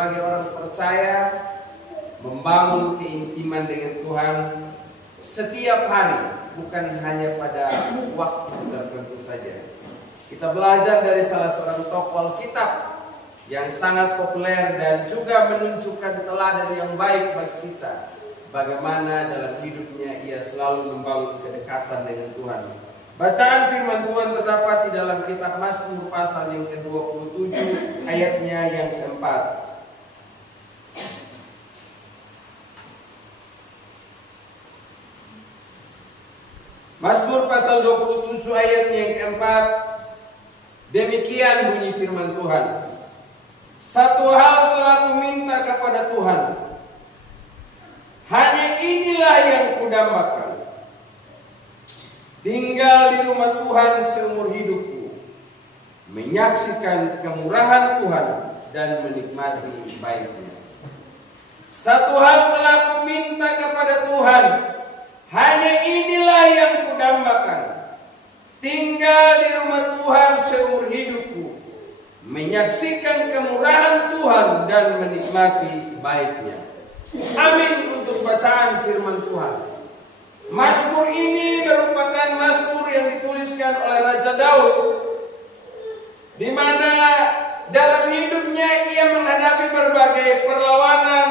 sebagai orang percaya membangun keintiman dengan Tuhan setiap hari, bukan hanya pada waktu tertentu saja. Kita belajar dari salah seorang tokoh Alkitab yang sangat populer dan juga menunjukkan teladan yang baik bagi kita, bagaimana dalam hidupnya ia selalu membangun kedekatan dengan Tuhan. Bacaan firman Tuhan terdapat di dalam kitab Mazmur pasal yang ke-27 ayatnya yang keempat. Mazmur pasal 27 ayatnya yang keempat. Demikian bunyi firman Tuhan. Satu hal telah kuminta kepada Tuhan, hanya inilah yang kudambakan, tinggal di rumah Tuhan seumur hidupku, menyaksikan kemurahan Tuhan dan menikmati baiknya. Satu hal telah kuminta kepada Tuhan, hanya inilah yang kudambakan, tinggal di rumah Tuhan seumur hidupku, menyaksikan kemurahan Tuhan dan menikmati baiknya. Amin untuk bacaan firman Tuhan. Mazmur ini merupakan mazmur yang dituliskan oleh Raja Daud, di mana dalam hidupnya ia menghadapi berbagai perlawanan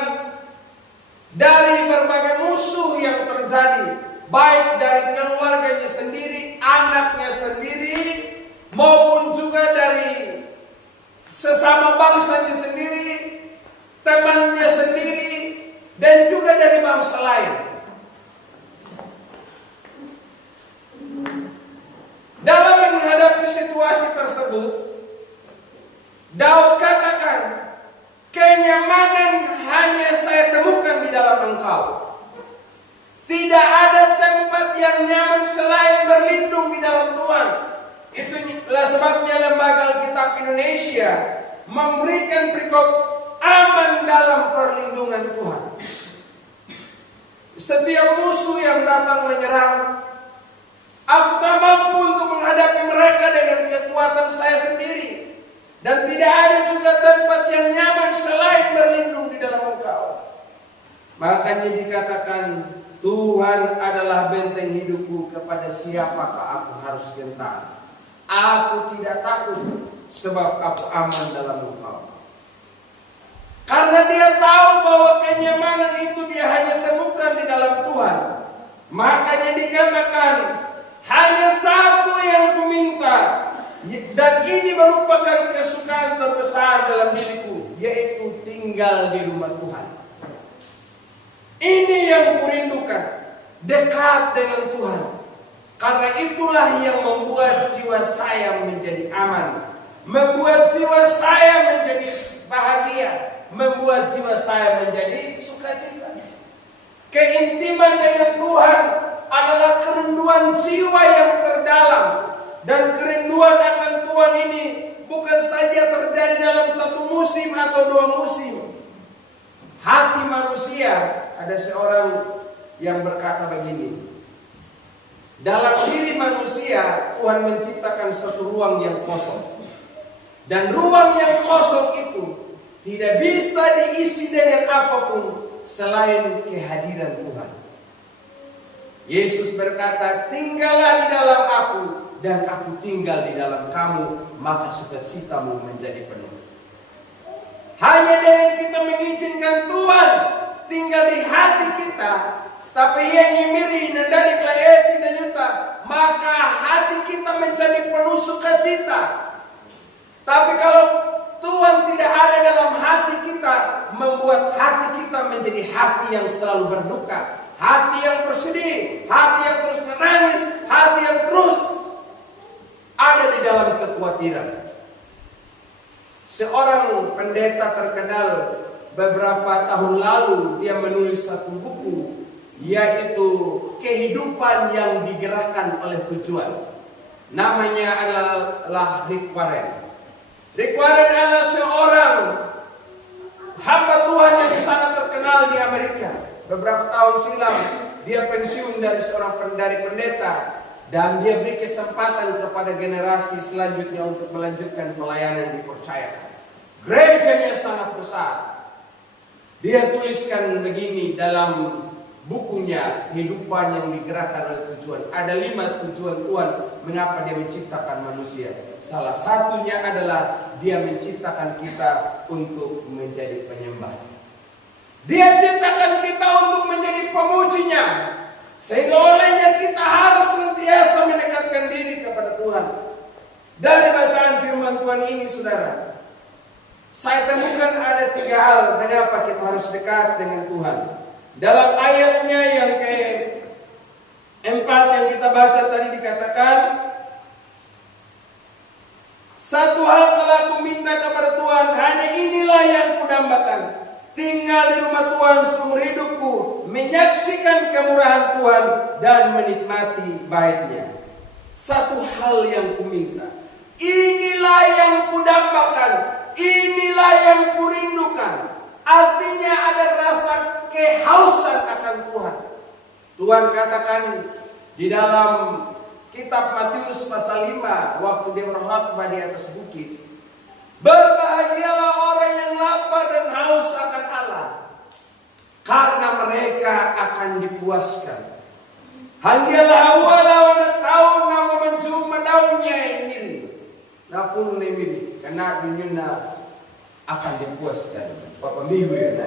dari berbagai musuh yang terjadi, baik dari keluarganya sendiri, anaknya sendiri, maupun juga dari sesama bangsanya sendiri, temannya sendiri, dan juga dari bangsa lain. Dalam menghadapi situasi tersebut, Daud katakan, kenyamanan hanya saya temukan di dalam Engkau. Tidak ada tempat yang nyaman selain berlindung di dalam Tuhan. Itulah sebabnya Lembaga Alkitab Indonesia memberikan perikop aman dalam perlindungan Tuhan. Setiap musuh yang datang menyerang, aku tak mampu untuk menghadapi mereka dengan kekuatan saya sendiri. Dan tidak ada juga tempat yang nyaman selain berlindung di dalam Engkau. Makanya dikatakan, Tuhan adalah benteng hidupku, kepada siapakah aku harus gentar. Aku tidak takut, sebab aku aman dalam Engkau. Karena dia tahu bahwa kenyamanan itu dia hanya temukan di dalam Tuhan. Makanya dikatakan, hanya satu yang kuminta, dan ini merupakan kesukaan terbesar dalam diriku, yaitu tinggal di rumah Tuhan. Ini yang kurindukan, dekat dengan Tuhan. Karena itulah yang membuat jiwa saya menjadi aman, membuat jiwa saya menjadi bahagia, membuat jiwa saya menjadi sukacita. Keintiman dengan Tuhan adalah kerinduan jiwa yang terdalam. Dan kerinduan akan Tuhan ini bukan saja terjadi dalam satu musim atau dua musim. Hati manusia, ada seorang yang berkata begini, dalam diri manusia Tuhan menciptakan satu ruang yang kosong. Dan ruang yang kosong itu tidak bisa diisi dengan apapun selain kehadiran Tuhan. Yesus berkata, tinggallah di dalam aku dan aku tinggal di dalam kamu, maka sukacitamu menjadi penuh. Hanya dengan kita mengizinkan Tuhan tinggal di hati kita, tapi yang nyimiri nandani klayeti dan yuta, maka hati kita menjadi penuh sukacita. Tapi kalau Tuhan tidak ada dalam hati kita, membuat hati kita menjadi hati yang selalu berduka, hati yang bersedih, hati yang terus menangis, hati yang terus ada di dalam kekhawatiran. Seorang pendeta terkenal beberapa tahun lalu, dia menulis satu buku, yaitu Kehidupan yang Digerakkan oleh Tujuan. Namanya adalah Rick Warren. Rick Warren adalah seorang hamba Tuhan yang sangat terkenal di Amerika. Beberapa tahun silam dia pensiun dari pendeta, dan dia beri kesempatan kepada generasi selanjutnya untuk melanjutkan pelayanan yang dipercayakan. Gerejanya sangat besar, Dia tuliskan begini dalam bukunya Kehidupan yang Digerakkan oleh Tujuan. Ada 5 tujuan Tuhan mengapa dia menciptakan manusia. Salah satunya adalah dia menciptakan kita untuk menjadi penyembah. Dia ciptakan kita untuk menjadi pemujinya, sehingga olehnya kita harus senantiasa mendekatkan diri kepada Tuhan. Dari bacaan firman Tuhan ini, saudara, saya temukan ada 3 hal mengapa kita harus dekat dengan Tuhan. Dalam ayatnya yang ke-4 yang kita baca tadi dikatakan, satu hal telah kuminta kepada Tuhan, hanya inilah yang kudambakan, tinggal di rumah Tuhan seumur hidupku, menyaksikan kemurahan Tuhan dan menikmati bait-Nya. Satu hal yang kuminta, inilah yang kudambakan, inilah yang kurindukan. Artinya ada rasa kehausan akan Tuhan. Tuhan katakan di dalam kitab Matius pasal 5, waktu dia berkhotbah di atas bukit, berbahagialah orang yang lapar dan haus akan Allah, karena mereka akan dipuaskan. Hanggialah walau tahu nama mencuma daunnya ini, napun nemiri, karena dunia akan dipuaskan. Bapak Mihu ya,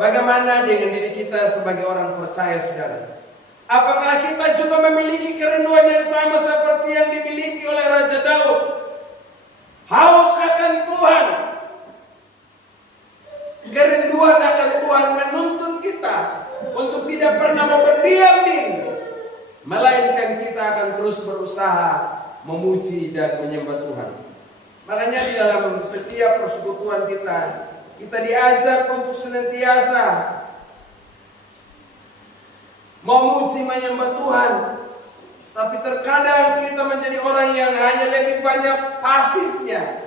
bagaimana dengan diri kita sebagai orang percaya, saudara? Apakah kita juga memiliki kerinduan yang sama seperti yang dimiliki oleh Raja Daud? Haus akan Tuhan. Kerinduan akan Tuhan menuntun kita untuk tidak pernah mau berdiam diri, melainkan kita akan terus berusaha memuji dan menyembah Tuhan. Makanya di dalam setiap persekutuan kita diajak untuk senantiasa memuji menyembah Tuhan. Tapi terkadang kita menjadi orang yang hanya lebih banyak pasifnya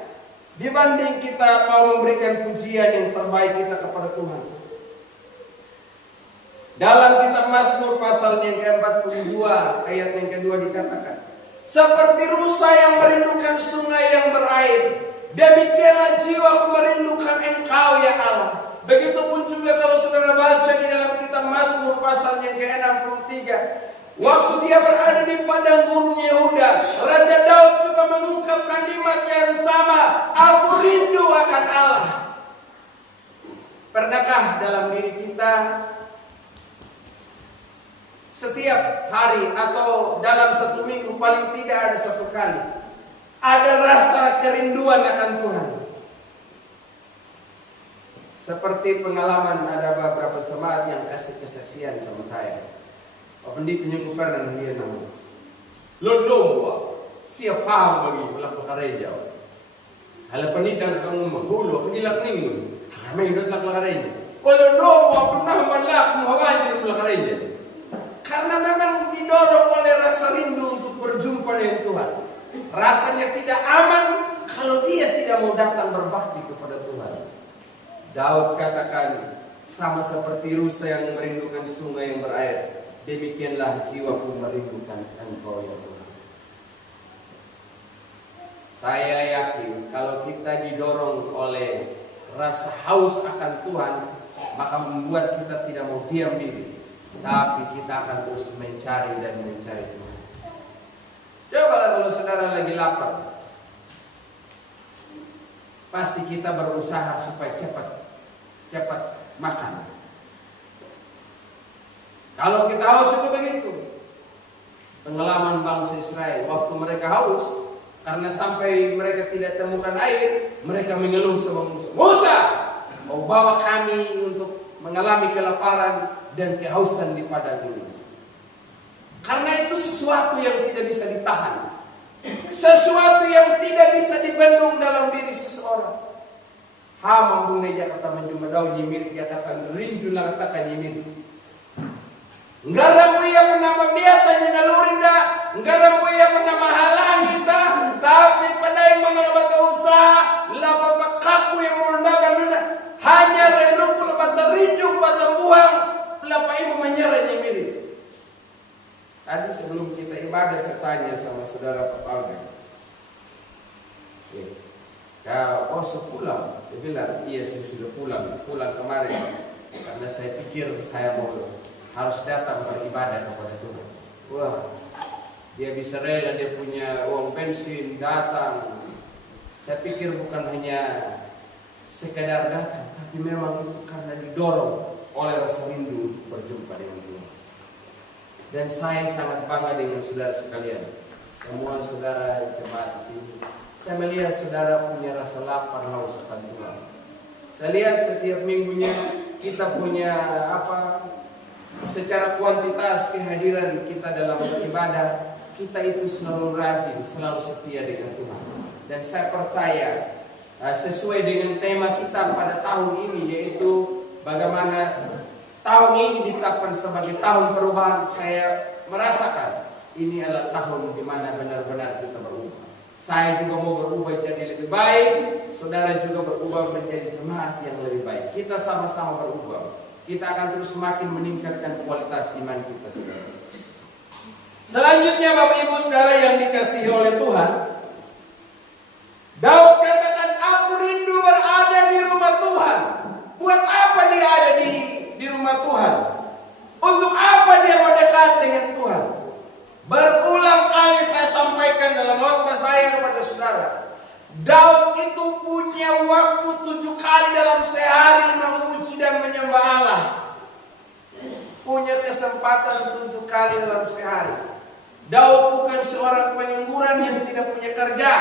dibanding kita mau memberikan pujian yang terbaik kita kepada Tuhan. Dalam kitab Mazmur pasal yang ke-42 ayat yang kedua dikatakan, seperti rusa yang merindukan sungai yang berair, demikianlah jiwaku merindukan Engkau ya Allah. Begitupun juga kalau saudara baca di dalam kitab Mazmur pasal yang ke-63, waktu dia berada di padang gurun Yehuda, Raja Daud juga mengungkap kalimat yang sama, aku rindu akan Allah. Pernahkah dalam diri kita setiap hari atau dalam satu minggu paling tidak ada 1 kali ada rasa kerinduan akan Tuhan? Seperti pengalaman ada beberapa jemaat yang kasih kesaksian sama saya. Pak Pendeta yang pernah dia nama Lodomba siapa bagi pelaku kareja. Hala Pendeta kamu mahulu penilak ning. Kami udah tak kareja. Lodomba pernah malak muhawajir pelaku kareja. Karena memang didorong oleh rasa rindu untuk berjumpa dengan Tuhan. Rasanya tidak aman kalau dia tidak mau datang berbakti kepada Tuhan. Daud katakan, sama seperti rusa yang merindukan sungai yang berair, demikianlah jiwaku merindukan Engkau ya Tuhan. Saya yakin kalau kita didorong oleh rasa haus akan Tuhan, maka membuat kita tidak mau diam diri, tapi kita akan terus mencari dan mencari Tuhan. Coba kalau saudara lagi lapar, pasti kita berusaha supaya cepat makan. Kalau kita haus itu begitu. Pengalaman bangsa Israel waktu mereka haus, karena sampai mereka tidak temukan air, mereka mengeluh sama Musa. Musa, mau bawa kami untuk mengalami kelaparan dan kehausan di padang ini. Karena itu sesuatu yang tidak bisa ditahan, sesuatu yang tidak bisa dibendung dalam diri seseorang. Mambungnya Jakarta menjumpa daun nyimir Jakarta rinju lang katakan nyimir. Ngaram buya menama biatanya nalurinda, ngaram buya menama halangita, tapi pada yang menama bata usaha, lapa pakaku yang merundakan nuna, hanya renukul bata rinju bata buang, lapa ibu menyerah nyimir. Tadi sebelum kita ibadah saya tanya sama saudara Pak Alga, oh pulang. Dia bilang, iya saya sudah pulang kemarin. Karena saya pikir saya harus datang beribadah kepada Tuhan. Wah, dia bisa rela, dia punya uang bensin, datang. Saya pikir bukan hanya sekedar datang, tapi memang itu karena didorong oleh rasa rindu untuk berjumpa dengan Tuhan. Dan saya sangat bangga dengan saudara sekalian, semua saudara jemaat di sini. Saya melihat saudara punya rasa lapar haus akan Tuhan. Saya lihat setiap minggunya kita punya secara kuantitas kehadiran kita dalam beribadah, kita itu selalu rajin, selalu setia dengan Tuhan. Dan saya percaya sesuai dengan tema kita pada tahun ini, yaitu bagaimana tahun ini ditetapkan sebagai tahun perubahan. Saya merasakan ini adalah tahun di mana benar-benar kita berubah. Saya juga mau berubah jadi lebih baik, saudara juga berubah menjadi jemaat yang lebih baik. Kita sama-sama berubah. Kita akan terus semakin meningkatkan kualitas iman kita, saudara. Selanjutnya, Bapak Ibu Saudara yang dikasihi oleh Tuhan, Daud katakan, aku rindu berada di rumah Tuhan. Buat apa dia ada di rumah Tuhan? Untuk apa dia mau dekat dengan Tuhan? Berulang kali saya sampaikan dalam khotbah saya kepada saudara, Daud itu punya waktu 7 kali dalam sehari memuji dan menyembah Allah. Punya kesempatan 7 kali dalam sehari. Daud bukan seorang pengangguran yang tidak punya kerja.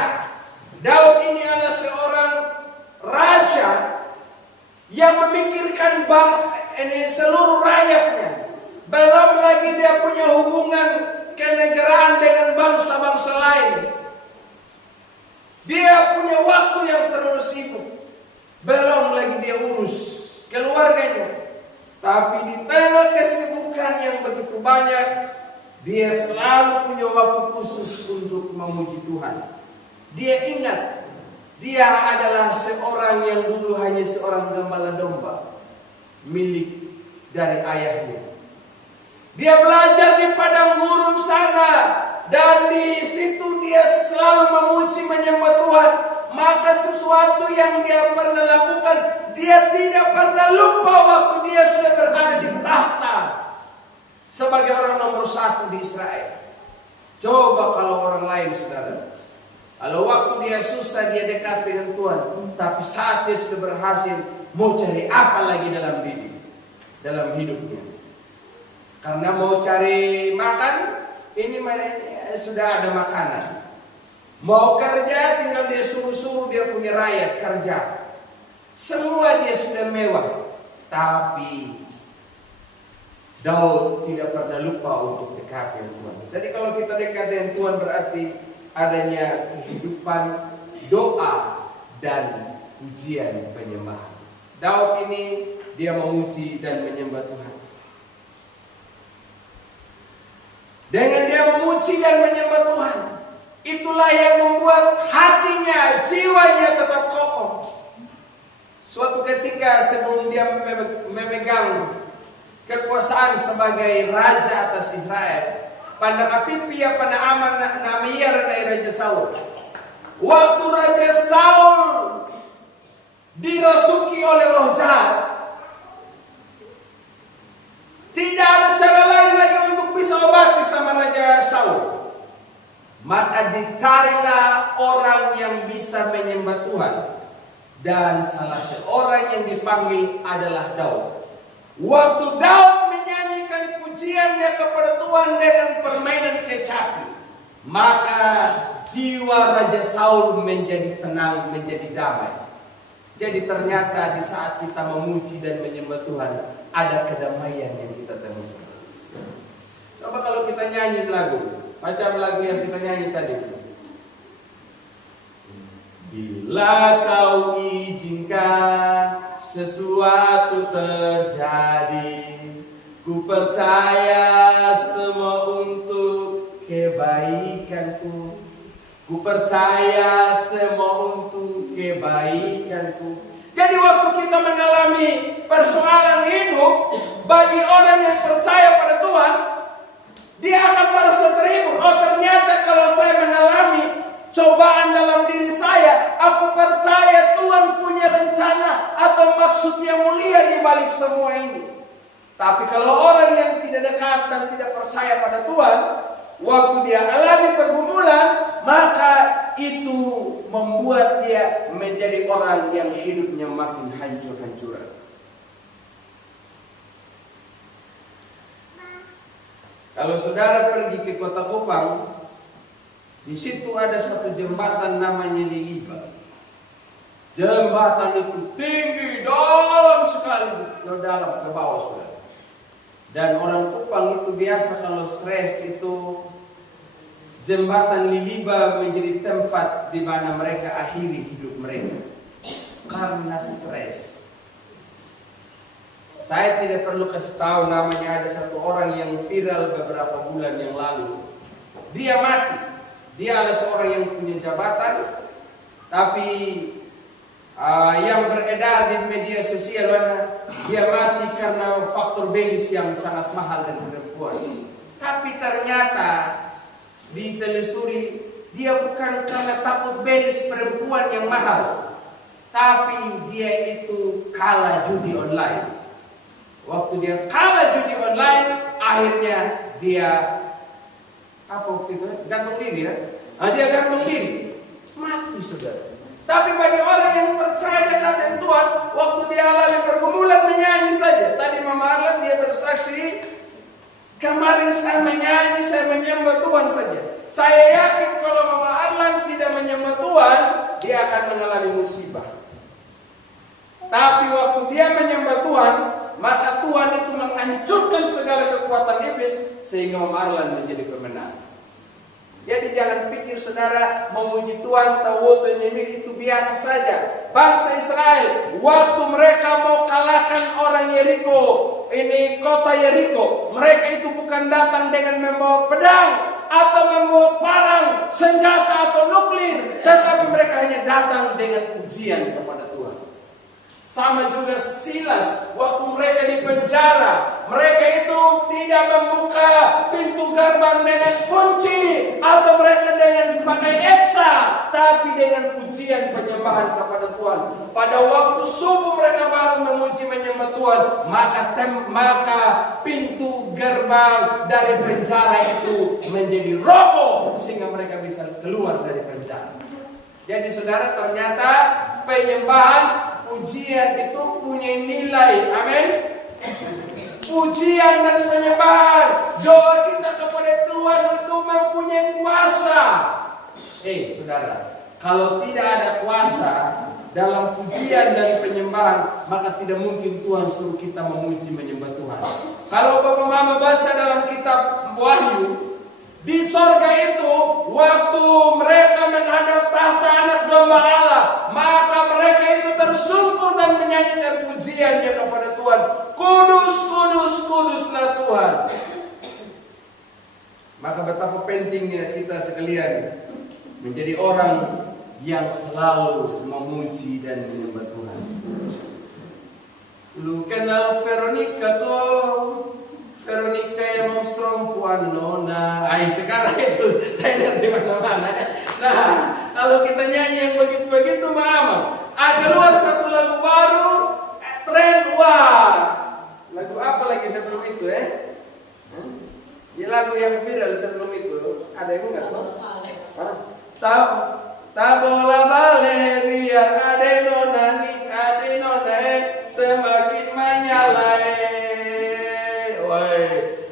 Daud ini adalah seorang raja yang memikirkan seluruh rakyatnya. Belum lagi dia punya hubungan kenegaraan dengan bangsa-bangsa lain. Dia punya waktu yang terlalu sibuk. Belum lagi dia urus keluarganya. Tapi di tengah kesibukan yang begitu banyak, dia selalu punya waktu khusus untuk memuji Tuhan. Dia ingat, dia adalah seorang yang dulu hanya seorang gembala domba milik dari ayahnya. Dia belajar di padang gurun sana, dan di situ dia selalu memuji menyembah Tuhan. Maka sesuatu yang dia pernah lakukan, dia tidak pernah lupa waktu dia sudah berada di tahta sebagai orang nomor 1 di Israel. Coba kalau orang lain, saudara, kalau waktu dia susah dia dekat dengan Tuhan, tapi saat dia sudah berhasil, mau cari apa lagi dalam hidupnya? Karena mau cari makan, ini sudah ada makanan. Mau kerja, tinggal dia suruh-suruh dia punya rakyat kerja. Semua dia sudah mewah. Tapi Daud tidak pernah lupa untuk dekat dengan Tuhan. Jadi kalau kita dekat dengan Tuhan berarti adanya kehidupan doa dan pujian penyembahan. Daud ini dia memuji dan menyembah Tuhan. Dengan dia memuji dan menyembah Tuhan, itulah yang membuat hatinya, jiwanya tetap kokoh. Suatu ketika sebelum dia memegang kekuasaan sebagai raja atas Israel, pada Apipia pada Aman Namiyar dari Raja Saul. Waktu Raja Saul dirasuki oleh roh jahat, tidak ada cara lain lagi untuk bisa obati sama Raja Saul. Maka dicarilah orang yang bisa menyembah Tuhan. Dan salah seorang yang dipanggil adalah Daud. Waktu Daud menyanyikan pujiannya kepada Tuhan dengan permainan kecapi, maka jiwa Raja Saul menjadi tenang, menjadi damai. Jadi ternyata di saat kita memuji dan menyembah Tuhan, ada kedamaian yang kita temukan. Coba kalau kita nyanyi lagu, macam lagu yang kita nyanyi tadi. Bila kau izinkan sesuatu terjadi, ku percaya semua untuk kebaikanku. Ku percaya semua untuk kebaikanku. Jadi waktu kita mengalami persoalan hidup, bagi orang yang percaya pada Tuhan, dia akan merasa terhibur. Oh, ternyata kalau saya mengalami cobaan dalam diri saya. Aku percaya Tuhan punya rencana atau maksud yang mulia di balik semua ini. Tapi kalau orang yang tidak dekat dan tidak percaya pada Tuhan, waktu dia alami pergumulan, maka itu membuat dia menjadi orang yang hidupnya makin hancur-hancuran. Kalau saudara pergi ke kota Kupang, di situ ada satu jembatan namanya Liliba. Jembatan itu tinggi, dalam sekali, dalam ke bawah saudara. Dan orang Kupang itu biasa kalau stres itu jembatan Liliba menjadi tempat di mana mereka akhiri hidup mereka karena stres. Saya tidak perlu kasih tahu namanya, ada satu orang yang viral beberapa bulan yang lalu. Dia mati. Dia adalah seorang yang punya jabatan, tapi yang beredar di media sosial dia mati karena faktor medis yang sangat mahal dan perempuan. Tapi ternyata ditelusuri dia bukan karena takut medis perempuan yang mahal, tapi dia itu kalah judi online. Waktu dia kalah judi online, akhirnya dia gantung diri ya. Dia gantung diri, mati saudara. Tapi bagi orang yang percaya dengan Tuhan, waktu dia alami pergumulan menyanyi saja. Tadi Mama Arlan dia bersaksi, kemarin saya menyanyi, saya menyembah Tuhan saja. Saya yakin kalau Mama Arlan tidak menyembah Tuhan, dia akan mengalami musibah. Tapi waktu dia menyembah Tuhan, maka Tuhan itu menghancurkan segala kekuatan iblis sehingga Mama Arlan menjadi pemenang. Jadi jangan pikir saudara memuji Tuhan tawoto nyemir itu biasa saja. Bangsa Israel waktu mereka mau kalahkan orang Yeriko, ini kota Yeriko, mereka itu bukan datang dengan membawa pedang atau membawa parang, senjata atau nuklir, tetapi mereka hanya datang dengan pujian kepada Tuhan. Sama juga Silas, waktu mereka di penjara, mereka itu tidak membuka pintu gerbang dengan kunci atau mereka dengan pakai eksa, tapi dengan pujian penyembahan kepada Tuhan. Pada waktu subuh mereka baru memuji menyembah Tuhan, maka pintu gerbang dari penjara itu menjadi roboh sehingga mereka bisa keluar dari penjara. Jadi saudara, ternyata penyembahan, pujian itu punya nilai. Amin. Pujian dan penyembahan, doa kita kepada Tuhan itu mempunyai kuasa. Saudara, kalau tidak ada kuasa dalam pujian dan penyembahan, maka tidak mungkin Tuhan suruh kita memuji menyembah Tuhan. Kalau Bapak Mama baca dalam kitab Wahyu, di sorga itu waktu mereka menghadap tahta anak domba Allah, maka mereka itu tersungkur dan menyanyikan pujiannya kepada Tuhan. Kudus, kudus, kuduslah Tuhan. Maka betapa pentingnya kita sekalian menjadi orang yang selalu memuji dan menyembah Tuhan. Lu kenal Veronica kok? Veronica yang monstrum puan nona. Sekarang itu saya dari mana-mana. Nah, kalau kita nyanyi yang begitu-begitu mama, keluar satu lagu baru, tren, wah. Lagu apa lagi sebelum itu Ya lagu yang viral sebelum itu, ada yang enggak? Tabola bale biar ade nona semakin menyala.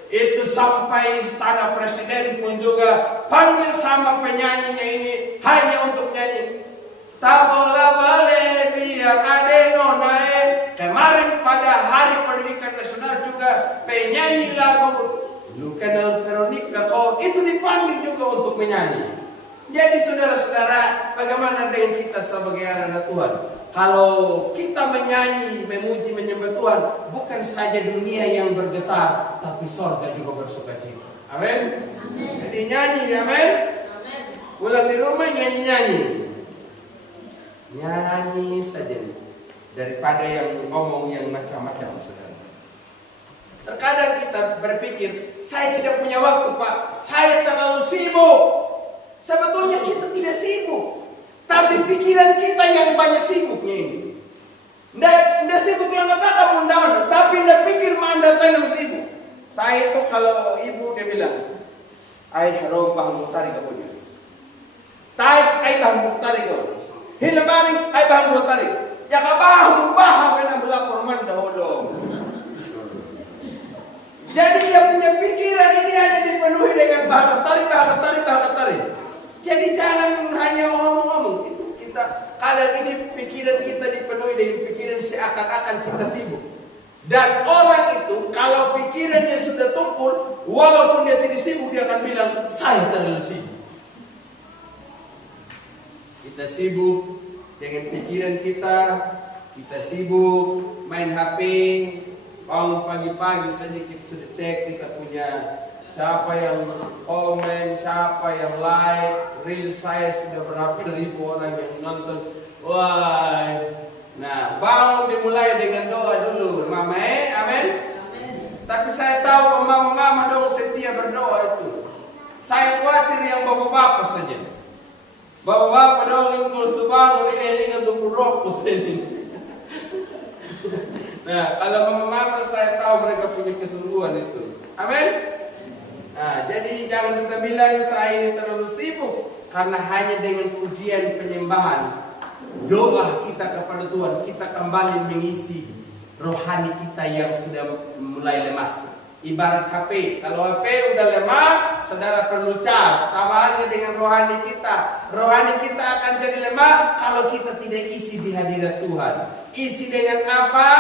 Itu sampai istana presiden pun juga panggil sama penyanyinya ini hanya untuk nyanyi. Tabola bale biar ade nonae. Kemarin pada hari pendidikan nasional juga penyanyi lagu Lu Kenal Veronica kau itu dipanggil juga untuk menyanyi. Jadi saudara-saudara, bagaimana dengan kita sebagai anak Tuhan? Kalau kita menyanyi, memuji, menyembah Tuhan, bukan saja dunia yang bergetar, tapi sorga juga bersukacita. Amin. Jadi nyanyi, amin. Pulang di rumah nyanyi-nyanyi, nyanyi saja daripada yang ngomong yang macam-macam, saudara. Terkadang kita berpikir, saya tidak punya waktu, Pak. Saya terlalu sibuk. Sebetulnya kita tidak sibuk, tapi pikiran kita yang banyak sibuknya ini. Nggak sibuk langkah kamu undangan, tapi nggak pikir Anda tanam sibuk. Saya itu kalau ibu dia bilang, "Ay harong bahang mutari kamu ni." Taik ay bahang mutari kamu. Hila balik ay bahang mutari. Ya kabahang mena belakor man dahulu. Jadi dia punya pikiran ini hanya dipenuhi dengan bahasa tari. Jadi jangan hanya ngomong-ngomong. Itu kita kalau ini pikiran kita dipenuhi dengan pikiran seakan-akan kita sibuk. Dan orang itu kalau pikirannya sudah tumpul, walaupun dia tidak sibuk, dia akan bilang saya terlalu sibuk. Kita sibuk dengan pikiran kita sibuk main HP. Bangun pagi-pagi saja kita sudah cek kita punya siapa yang komen, siapa yang like, reel saya sudah berapa ribu orang yang nonton. Wah, nah bangun dimulai dengan doa dulu, mama amin. Tapi saya tahu mama dong setia berdoa itu. Saya khawatir yang bapak-bapak saja. Bapak-bapak dong kalau subangun ini untuk rokok ini. Nah, kalau mama saya tahu mereka punya kesungguhan itu. Amin. Nah, jadi jangan kita bilang saya ini terlalu sibuk, karena hanya dengan pujian penyembahan, doa kita kepada Tuhan, kita kembali mengisi rohani kita yang sudah mulai lemah. Ibarat HP, kalau HP udah lemah, saudara perlu cas. Sama halnya dengan rohani kita. Rohani kita akan jadi lemah kalau kita tidak isi di hadirat Tuhan. Isi dengan apa?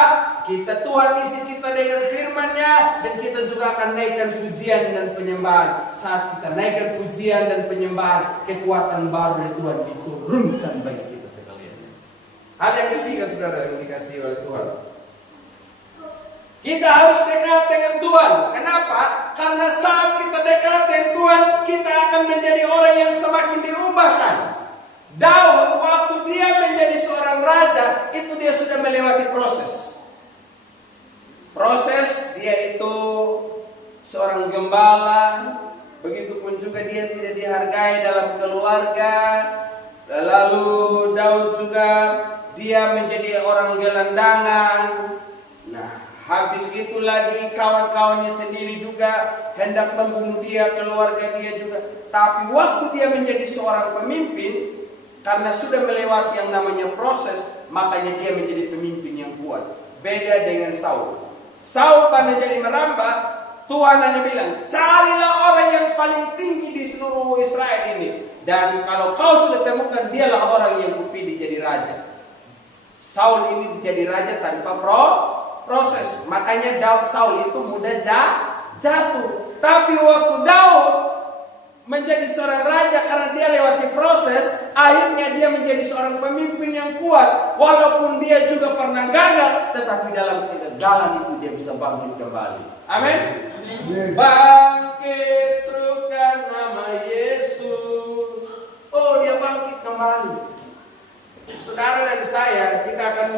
Tuhan isi kita dengan firman-Nya, dan kita juga akan naikkan pujian dan penyembahan. Saat kita naikkan pujian dan penyembahan, kekuatan baru dari Tuhan diturunkan bagi kita sekalian. Hal yang ketiga, saudara, yang dikasihi oleh Tuhan, kita harus dekat dengan Tuhan. Kenapa? Karena saat kita dekat dengan Tuhan, kita akan menjadi orang yang semakin diubahkan. Daud waktu dia menjadi seorang raja, itu dia sudah melewati proses. Dia itu seorang gembala, begitupun juga dia tidak dihargai dalam keluarga. Lalu Daud juga dia menjadi orang gelandangan. Nah, habis itu lagi kawan-kawannya sendiri juga hendak membunuh dia, keluarga dia juga. Tapi waktu dia menjadi seorang pemimpin, karena sudah melewati yang namanya proses, makanya dia menjadi pemimpin yang kuat. Beda dengan Saul. Saul pada jadi merambah, Tuhan hanya bilang, carilah orang yang paling tinggi di seluruh Israel ini. Dan kalau kau sudah temukan, dialah orang yang kupilih jadi raja. Saul ini jadi raja tanpa proses. Makanya Saul itu mudah jatuh. Tapi waktu Daud menjadi seorang raja karena dia lewati proses, akhirnya dia menjadi seorang pemimpin yang kuat. Walaupun dia juga pernah gagal, tetapi dalam kegagalan itu dia bisa bangkit kembali. Amin. Bangkit, serukan nama Yesus. Oh, dia bangkit kembali. Saudara dan saya, kita akan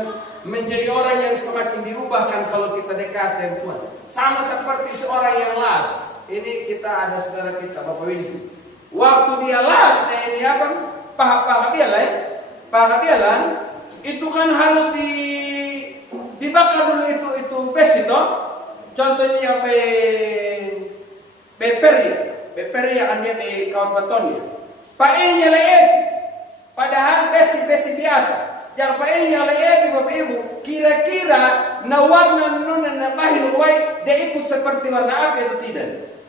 menjadi orang yang semakin diubahkan kalau kita dekat dengan Tuhan. Sama seperti seorang yang las. Ini kita ada saudara kita, Bapak Windu. Waktu dia las, ini apa? Pahabialan, itu kan harus dibakar dulu itu besi toh. Contohnya beperia kan dia di kawat betonnya. Paenya leep. Padahal besi biasa. Yang paenya leep, Bapak Ibu, kira-kira na warna nuna na mahil white dia ikut seperti warna api atau tidak?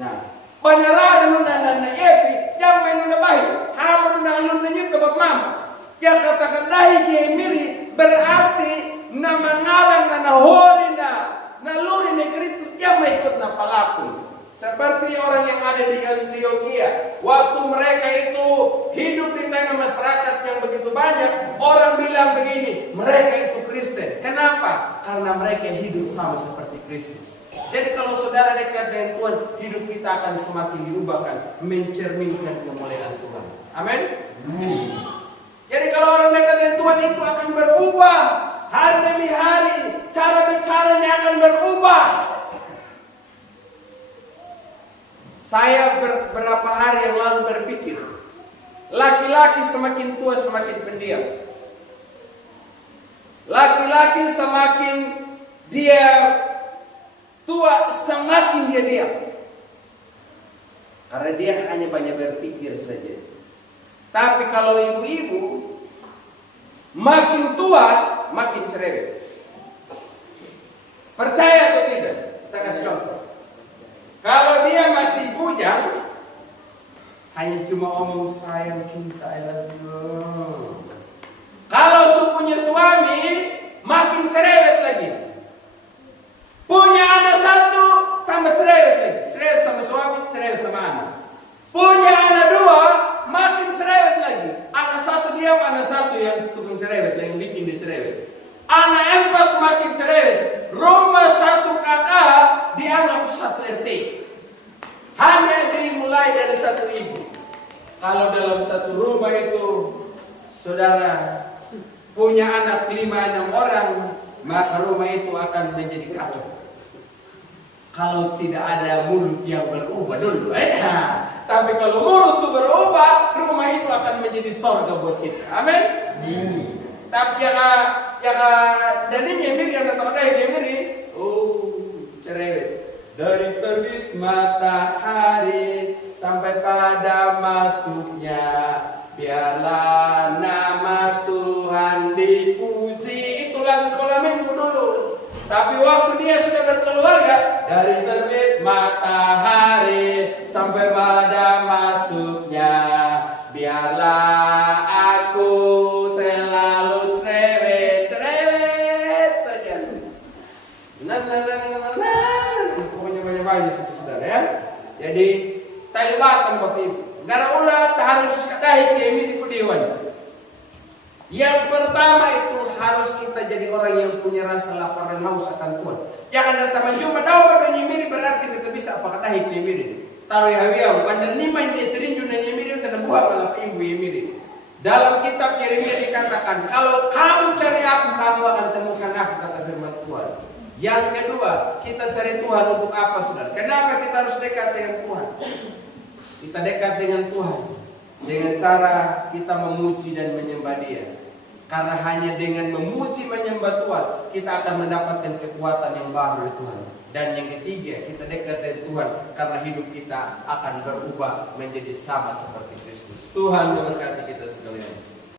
Nah, panarada nuna na epi, yang may nuna bahil, hama nuna alun na nyut kabab mama. Yang katakan dahi miri berarti na mangalang na nahuli na naluri na Kristo, yang may ikut na palaku. Seperti orang yang ada di Antioquia, waktu mereka itu hidup di tengah masyarakat yang begitu banyak, orang bilang begini, mereka itu Kristen. Kenapa? Karena mereka hidup sama seperti Kristus. Jadi kalau saudara dekat dengan Tuhan, hidup kita akan semakin diubahkan, mencerminkan kemuliaan Tuhan. Amin. Jadi kalau orang dekat dengan Tuhan itu akan berubah hari demi hari, cara bicaranya akan berubah. Saya beberapa hari yang lalu berpikir, laki-laki semakin tua semakin pendiam. Laki-laki semakin dia tua semakin dia diam. Karena dia hanya banyak berpikir saja. Tapi kalau ibu-ibu makin tua makin cerewet. Percaya atau tidak? Saya kasih contoh. Kalau dia masih bujang, hanya cuma omong sayang, cinta, I love you. Kalau punya suami, makin cerewet lagi. Punya anak satu, tambah cerewet lagi. Cerewet sama suami, cerewet sama anak. Punya anak dua, makin cerewet lagi. Anak satu diam, anak satu yang tukang cerewet, yang bikin dia cerewet. Anak empat makin cerewet. Rumah satu kakak dianggap satu RT. Hanya dimulai dari satu ibu. Kalau dalam satu rumah itu, saudara punya anak 5-6 orang, maka rumah itu akan menjadi kacau. Kalau tidak ada mulut yang berubah dulu, tapi kalau mulut sudah berubah, rumah itu akan menjadi surga buat kita. Amin. Tapi yang dan ini Nyemiri yang datang dari Nyemiri, cerewet. Dari terbit matahari sampai pada masuknya, biarlah nama Tuhan dipuji. Itu lagu sekolah minggu dulu. Tapi waktu dia sudah berkeluarga, dari terbit matahari sampai pada masuknya, biarlah aku selalu cerewet saja. Pokoknya banyak-banyak saudara ya. Jadi taibatan Bapak Ibu. Gara ulah tak harus kadahi kami di Pudiwan. Yang pertama itu harus kita jadi orang yang punya rasa lapar dan haus akan Tuhan. Jangan datang menjumpa tahu pada Nyemiri berarti kita bisa apa kadahi Nyemiri. Taruh hawiau bandar lima ini terinjun Nyemiri dan buah malah ibu Nyemiri. Dalam kitab Yeremia dikatakan, kalau kamu cari aku, kamu akan temukan aku, kata firman Tuhan. Yang kedua, kita cari Tuhan untuk apa, saudara? Kenapa kita harus dekat dengan Tuhan? Kita dekat dengan Tuhan dengan cara kita memuji dan menyembah Dia. Karena hanya dengan memuji menyembah Tuhan, kita akan mendapatkan kekuatan yang baru dari Tuhan. Dan yang ketiga, kita dekat dengan Tuhan karena hidup kita akan berubah menjadi sama seperti Kristus. Tuhan memberkati kita sekalian.